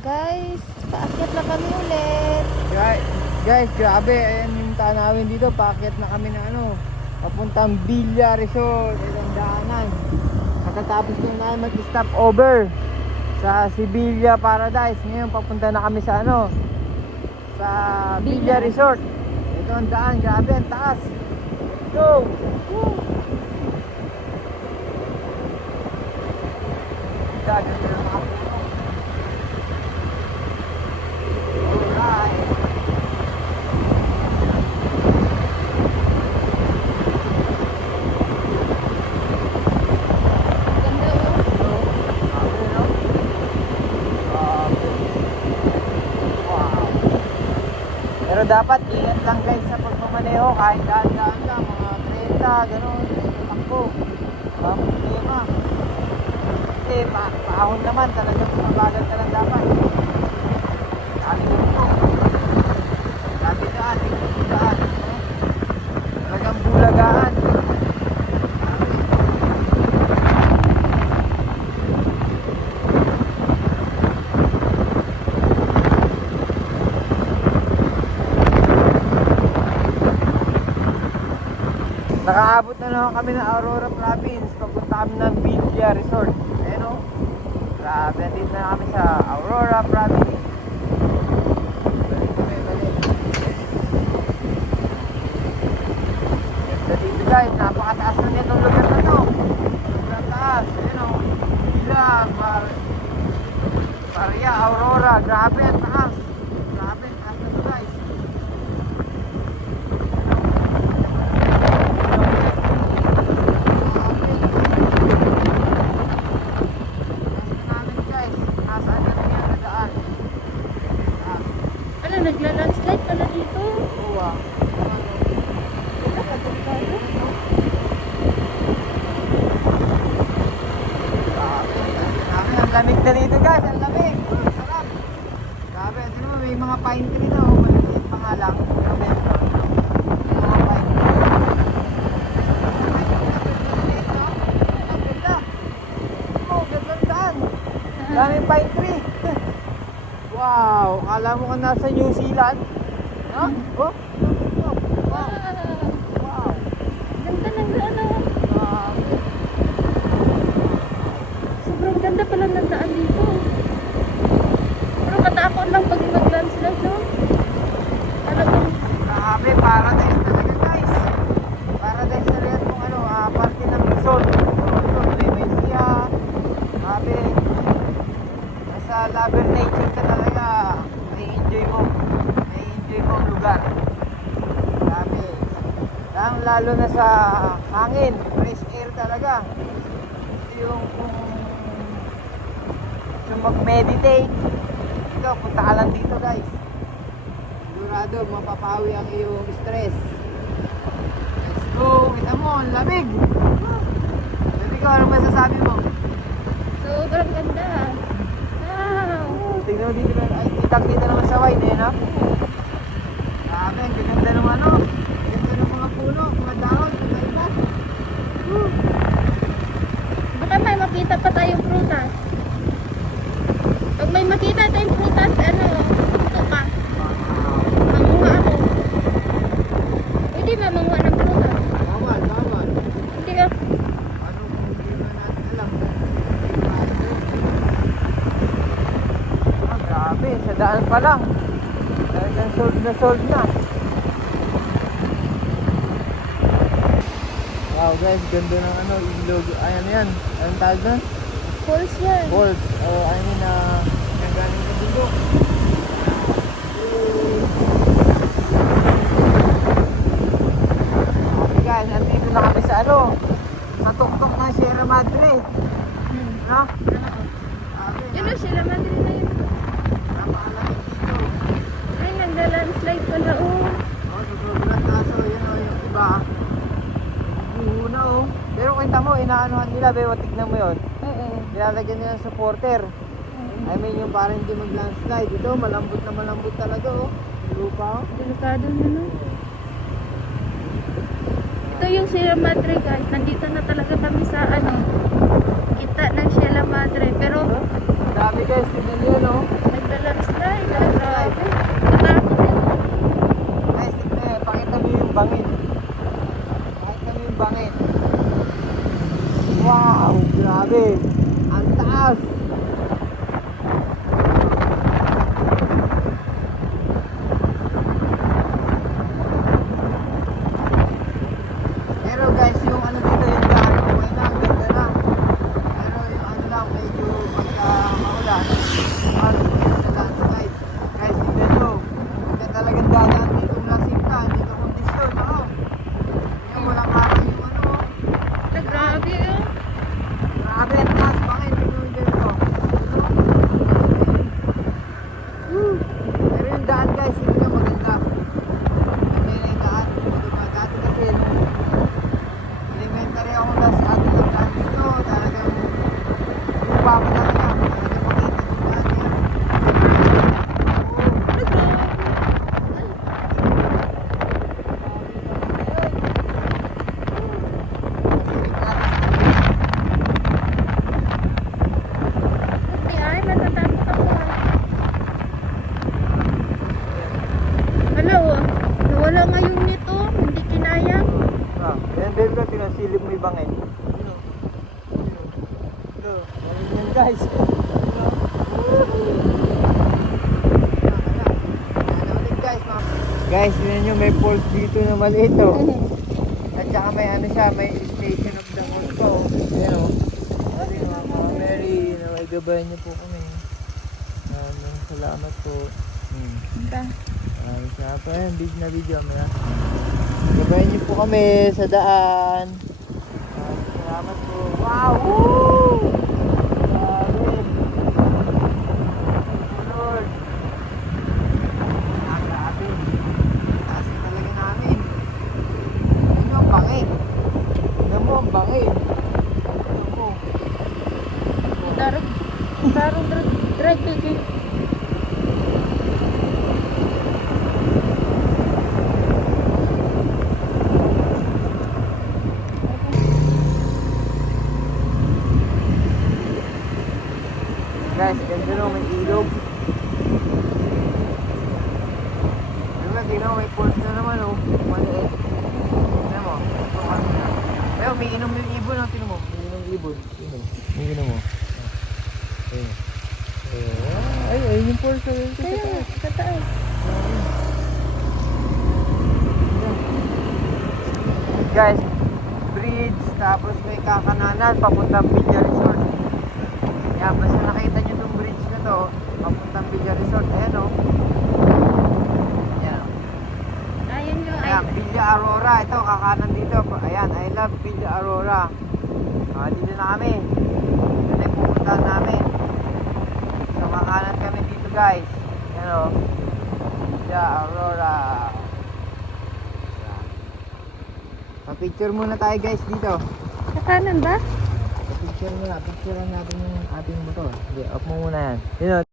Guys, paakyat na kami ulit. Guys, grabe. Ayan yung tanawin dito. Paakyat na kami ng papuntang Villa Resort. Itong daanan. Pagkatapos nung namin mag-stop over sa Sevilla Paradise. Ngayon papunta na kami sa sa Villa Resort. Ito ang daan. Grabe, ang taas. Let's go! Woo! Gagawin na mga puno. Alright. Ganda oh. Pero dapat ingat lang guys sa pagmamaneho, kahit daan-daan lang, mga 30, gano'n, 30 takbo. Walang problema. Kasi paahon naman, talagang mabagal ka lang dapat. Sabi ko po, sabi daan, tingin daan. Talagang bulagaan. Nakaabot na naman kami ng Aurora Province. Papunta kami ng Villa Resort. Ayan o. Grabe, dito na kami sa Aurora Province. Balik kami, balik. Ganda dito guys. Napakataas na nitong lugar na to. Sobrang taas. Ayan o. Villa Maria Aurora. Grabe, ang taas. Grabe, ang taas na to guys. Ano, nagla-landslide pala dito. Ang lamig na dito guys, ang lamig. Sarap. Grabe, ito naman may mga pine tree na oh. Maliliit pa nga lang. Pero meron na. May mga pine tree. Ang ganda. Oh, ganda ang daan. Daming pine tree. Wow, akala mo ka nasa New Zealand. No? Oh, wow. Wow. Ganda ng daan oh. Grabe. Sobrang ganda pala ng daan dito. Pero katakot lang pag mag-landslide no? Talagang Grabe, paradise talaga guys. Paradise talaga kung parte ng resort. Ito, may siya. Grabe. Nasa lover nature ka talaga. May-enjoy mo. May-enjoy mo ang lugar. Grabe. Lalo na sa hangin. Fresh air talaga. Ito yung kung mag-meditate. Ikaw, punta ka lang dito guys. Sigurado, mapapawi ang iyong stress. Let's go! Kita mo, ang lamig! Baby ko, anong masasabi mo? sobrang ganda. Wow. Tingnan mo dito, ay kitang-kita naman sa wine eh, no? Grabe, ang gaganda ng ganda ng mga puno, mga dahon, iba-iba. Baka may makita pa tayong prutas. Pag may makita tayong prutas, ito pa. Manguha ako. Pwede ba manguha ng prutas? Bawal, bawal. Hindi ka. Ano kung hindi na natin alam? Grabe, sa daan pa lang. Talagang sold na. Wow guys, ganda ng ilog. Ay, ano yan? Anong tawag doon? Falls yan. Balls. I mean, nagaling sa bundok. Okay guys, nandito na kami sa sa tuktok ng Sierra Madre. No? Yun o, sila madre na yun. Napakalamig dito. Ay, nagda-landslide pala oh. Sobrang taso, yun yung iba. Buhuna Pero kwenta mo, inaanuhan nila, tignan mo yun. Oo. Nilalagyan nila ng supporter. I mean yung parang hindi mag-landslide. Ito, malambot na malambot talaga Yung lupa Delikado na no. Ito yung Sierra Madre guys. Nandito na talaga kami sa kita ng Sierra Madre. Pero Dami guys, tignan nyo nagda parking sa landslide. Guys, tignan nyo. Hindi talagang dadaan dito ng lasinta. Hindi ka kondisyon. Oo. Yung walang araw yung ano. Grabe oh. Grabe ang taas. Bakit? Tignan mo dito. Pero yung daan guys, hindi na maganda. Hindi na yung daan. Diba? Dati kasi elementary ako last atin ng daan dito. Talagang yung baba talaga. Talagang makita yung daan niya. Buti ay, natatakot ako ah. Hala oh, nawala nga yung nito, hindi kinayang. Ah, yan babe ko, tinasilip mo yung bangin. Yan guys. Guys, yun nyo, may falls dito na maliit oh. At saka may ano siya, may station of the horse pa oh. Ayan oh. Ayan oh, mga Mary, gabayan niyo po kami. Salamat po. Diba? Salamat po. Ayan, na video mo na. Gabayan niyo po kami sa daan. Salamat po. Wow! Woo! Grabe. Lord. Grabe. Taas na talaga namin. Ano ang bangin? Tignan mo ang bangin. Tignan mo. Darong drive to Guys, ganda no, may ilog. Tingnan mo, may pools na naman oh. Maliit. Tingnan mo. Pero may inom yung ibon oh. Tingnan mo. May inom yung ibon. Tingnan mo. Ayun. Ay, yung pools na yun. kaya, sa taas. Guys, bridge, tapos may kakananan, papuntang Villa Resort. Yan, basta nakita nyo itong bridge na to, papuntang Villa Resort. Ayan o. Yan. Ayun yung Ayan, Villa Aurora. Ito, kakanan dito. Ayan, I love Villa Aurora. Dito na kami. Ito na yung pupuntahan namin. So, kakanan kami dito guys. Ayan o. Villa Aurora. Pa-picture muna tayo guys dito. sa kanan ba? Pa-picture muna. Picture natin yung ating motor. Hindi, off mo muna yan. Yun o.